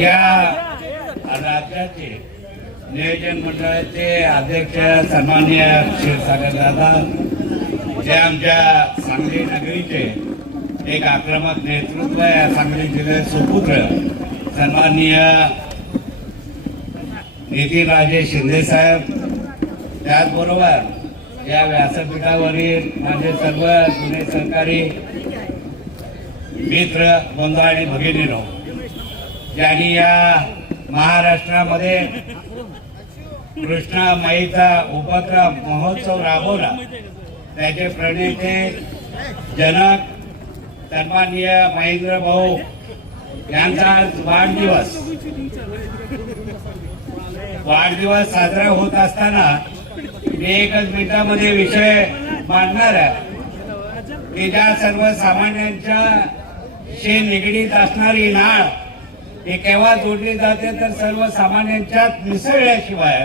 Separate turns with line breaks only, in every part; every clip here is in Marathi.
या राज्याचे नियोजन मंडळाचे अध्यक्ष सन्मान्य क्षीरसागर दादा जे आमच्या सांगली नगरीचे एक आक्रमक नेतृत्व आहे या सांगली जिल्ह्यात सुपुत्र सन्माननीय नितीनराजे शिंदे साहेब. त्याचबरोबर या व्यासपीठावरील माझे सर्व जुने सहकारी मित्र बंधू आणि भगिनीनो ज्यांनी या महाराष्ट्रामध्ये कृष्णा माईचा उपक्रम महोत्सव राबवला. त्याचे प्रणेते जनक सन्माननीय महेंद्र भाऊ यांचा आज वाढदिवस. वाढदिवस साजरा होत असताना मी एकच मिनिटामध्ये विषय मांडणार आहे की ज्या सर्वसामान्यांच्या शी निगडीत असणारी नाळ हे केव्हा जोडली जाते तर सर्वसामान्यांच्यात मिसळल्याशिवाय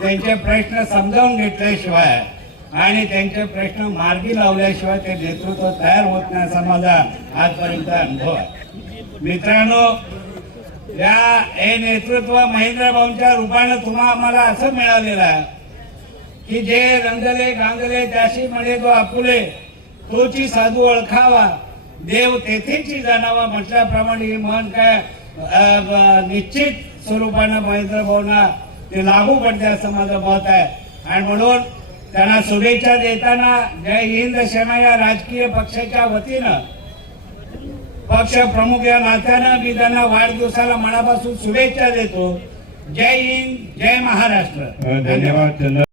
त्यांचे प्रश्न समजावून घेतल्याशिवाय आणि त्यांचे प्रश्न मार्गी लावल्याशिवाय ते नेतृत्व तयार होत नाही असा माझा आजपर्यंत अनुभव आहे. मित्रांनो या हे नेतृत्व महेंद्रभाऊंच्या रूपानं तुम्हा आम्हाला असं मिळालेलं आहे की जे रंगले गांगले त्याशी म्हणे तो आपुले तोची साधू ओळखावा देव तेथेची जाणावा म्हटल्याप्रमाणे हे मन काय निश्चित स्वरूपानं महेंद्र भाऊंना ते लागू पडते असं माझं मत आहे. आणि म्हणून त्यांना शुभेच्छा देताना जय हिंद सेना या राजकीय पक्षाच्या वतीनं पक्ष प्रमुख या नात्यानं मी त्यांना वाढदिवसाला मनापासून शुभेच्छा देतो. जय हिंद जय महाराष्ट्र.
धन्यवाद.